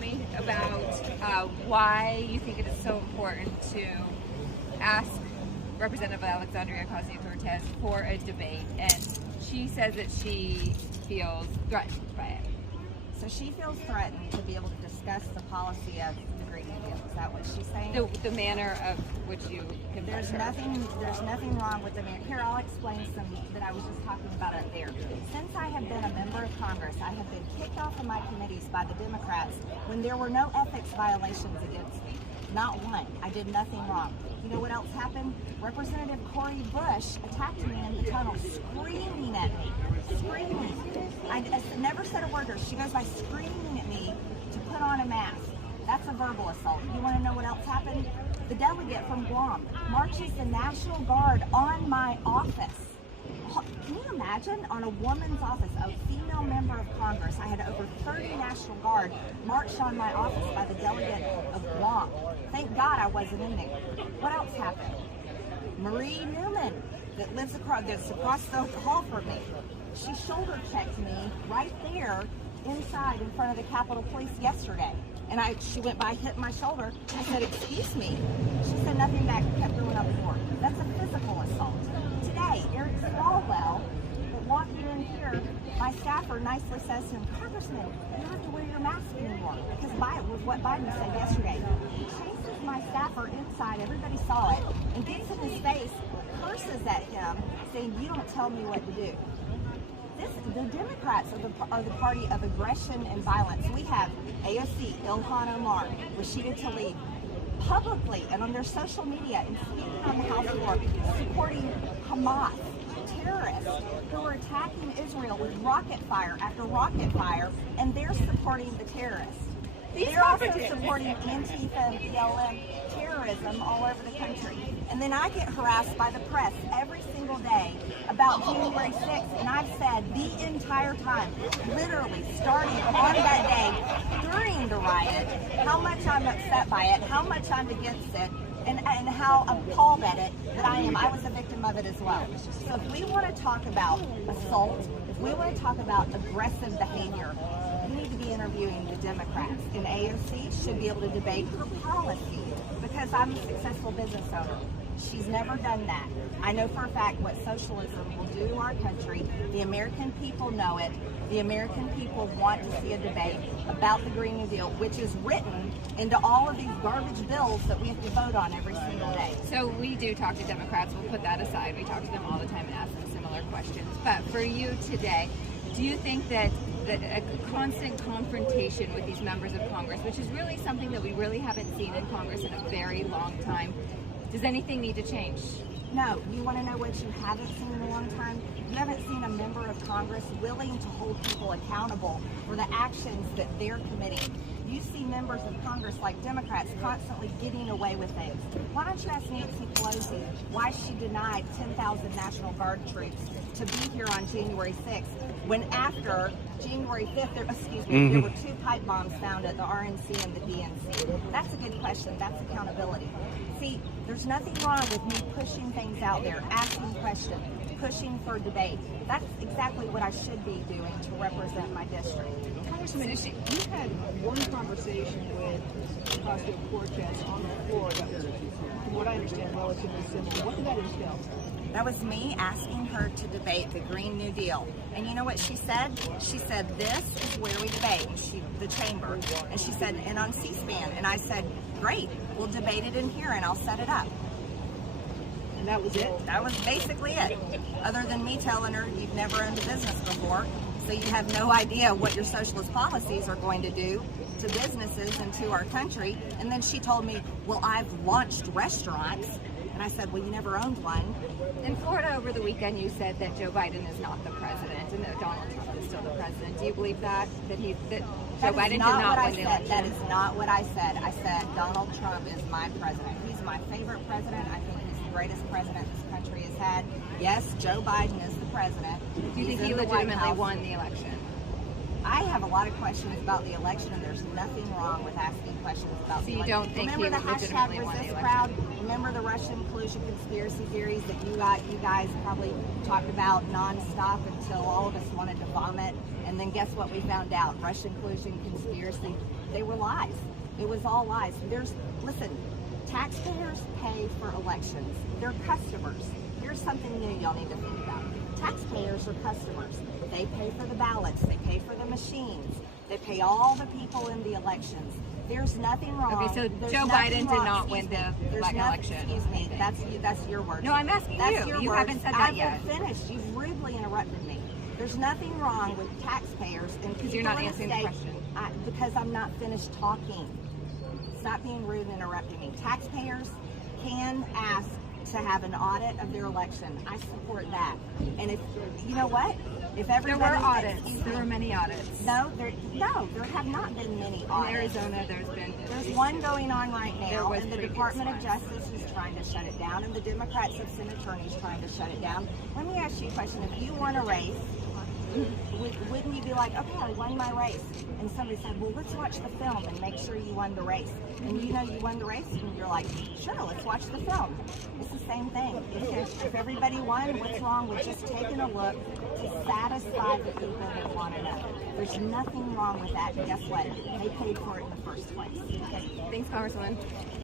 me about why you think it is so important to ask Representative Alexandria Ocasio-Cortez for a debate, and she says that she feels threatened by it. So she feels threatened to be able to discuss the policy of the Greene deal. Is that what she's saying? The manner of which you confess her. There's nothing wrong with the manner. Here, I'll explain some that I was just talking about it there. Since I have been a member of Congress, I have been kicked off of my committees by the Democrats when there were no ethics violations against me. Not one. I did nothing wrong. You know what else happened? Representative Cori Bush attacked me in the tunnel, screaming at me. Screaming. I never said a word to her. She goes by screaming at me to put on a mask. That's a verbal assault. You want to know what else happened? The delegate from Guam marches the National Guard on my office. Can you imagine? On a woman's office, a female member of Congress, I had over 30 National Guard marched on my office by the delegate of Guam. Thank God I wasn't in there. What else happened? Marie Newman, that's across the hall from me, she shoulder checked me right there inside in front of the Capitol Police yesterday. And she went by, hit my shoulder. I said, "Excuse me." She said nothing back, kept going up the door. That's a physical assault. Today, Eric Swalwell, walking in here, my staffer nicely says to him, "Congressman, you don't have to wear your mask anymore," because Biden was what Biden said yesterday. He chases my staffer inside, everybody saw it, and gets in his face, curses at him, saying, "You don't tell me what to do." The Democrats are the party of aggression and violence. We have AOC, Ilhan Omar, Rashida Tlaib, publicly and on their social media and speaking on the House floor, supporting Hamas, terrorists who are attacking Israel with rocket fire after rocket fire, and they're supporting the terrorists. They're also supporting Antifa and BLM terrorism all over the country. And then I get harassed by the press every single day about January 6th, and I've said the entire time, literally starting on that day during the riot, how much I'm upset by it, how much I'm against it, and how appalled at it that I am. I was a victim of it as well. So if we want to talk about assault, if we want to talk about aggressive behavior, we need to be interviewing the Democrats. And AOC should be able to debate her policy because I'm a successful business owner. She's never done that. I know for a fact what socialism will do to our country. The American people know it. The American people want to see a debate about the Green New Deal, which is written into all of these garbage bills that we have to vote on every single day. So we do talk to Democrats. We'll put that aside. We talk to them all the time and ask them similar questions. But for you today, do you think that a constant confrontation with these members of Congress, which is really something that we really haven't seen in Congress in a very long time, does anything need to change? No. You want to know what you haven't seen in a long time? You haven't seen a member of Congress willing to hold people accountable for the actions that they're committing. You see members of Congress like Democrats constantly getting away with things. Why don't you ask Nancy Pelosi why she denied 10,000 National Guard troops to be here on January 6th when after January 5th, there were 2 pipe bombs found at the RNC and the DNC. That's a good question. That's accountability. See, there's nothing wrong with me pushing things out there, asking questions, pushing for debate. That's exactly what I should be doing to represent my district. Congressman, you had one conversation with Ocasio-Cortez on the floor that was, from what I understand, relatively simple. What did that entail? That was me asking her to debate the Green New Deal. And you know what she said? She said, "This is where we debate," the chamber. And she said, "and on C-SPAN." And I said, "Great, we'll debate it in here and I'll set it up." And that was it? That was basically it. Other than me telling her, "You've never owned a business before, so you have no idea what your socialist policies are going to do to businesses and to our country." And then she told me, "Well, I've launched restaurants." And I said, "Well, you never owned one." In Florida over the weekend, you said that Joe Biden is not the president and that Donald Trump is still the president. Do you believe that? That Joe Biden did not win the election? That is not what I said. I said Donald Trump is my president. He's my favorite president. I think he's the greatest president this country has had. Yes, Joe Biden is the president. Do you think he legitimately won the election? I have a lot of questions about the election, and there's nothing wrong with asking questions about So the you election. don't think Remember he the hashtag legitimately won the resist election? crowd? Remember the Russian collusion conspiracy theories that you guys probably talked about nonstop until all of us wanted to vomit? And then guess what we found out? Russian collusion conspiracy, they were lies. It was all lies. Listen, taxpayers pay for elections. They're customers. Here's something new y'all need to think about. Taxpayers are customers. They pay for the ballots. They pay for the machines. They pay all the people in the elections. There's nothing wrong. Okay, so There's Joe nothing Biden did wrong. not win the election. Excuse me. That's your word. No, I'm asking That's you. Your You words. haven't said that I yet. haven't finished. You've rudely interrupted me. There's nothing wrong with taxpayers and Because you're not people in answering the state- question. Because I'm not finished talking. Stop being rude and interrupting me. Taxpayers can ask to have an audit of their election. I support that. And if you know what, if There everybody were audits. excuse There me. were many audits. No, there have not been many In audits. Arizona, there's been. There's one going on right There now, was and the previous Department of ones. Justice is trying to shut it down, and the Democrats have sent attorneys trying to shut it down. Let me ask you a question. If you won a race, wouldn't you be like, okay, I won my race? And somebody said, well, let's watch the film and make sure you won the race. And you know you won the race, and you're like, sure, let's watch the film. It's the same thing. If everybody won, what's wrong with just taking a look to satisfy the people that want to know? There's nothing wrong with that. And guess what? They paid for it in the first place. Thanks, Congresswoman.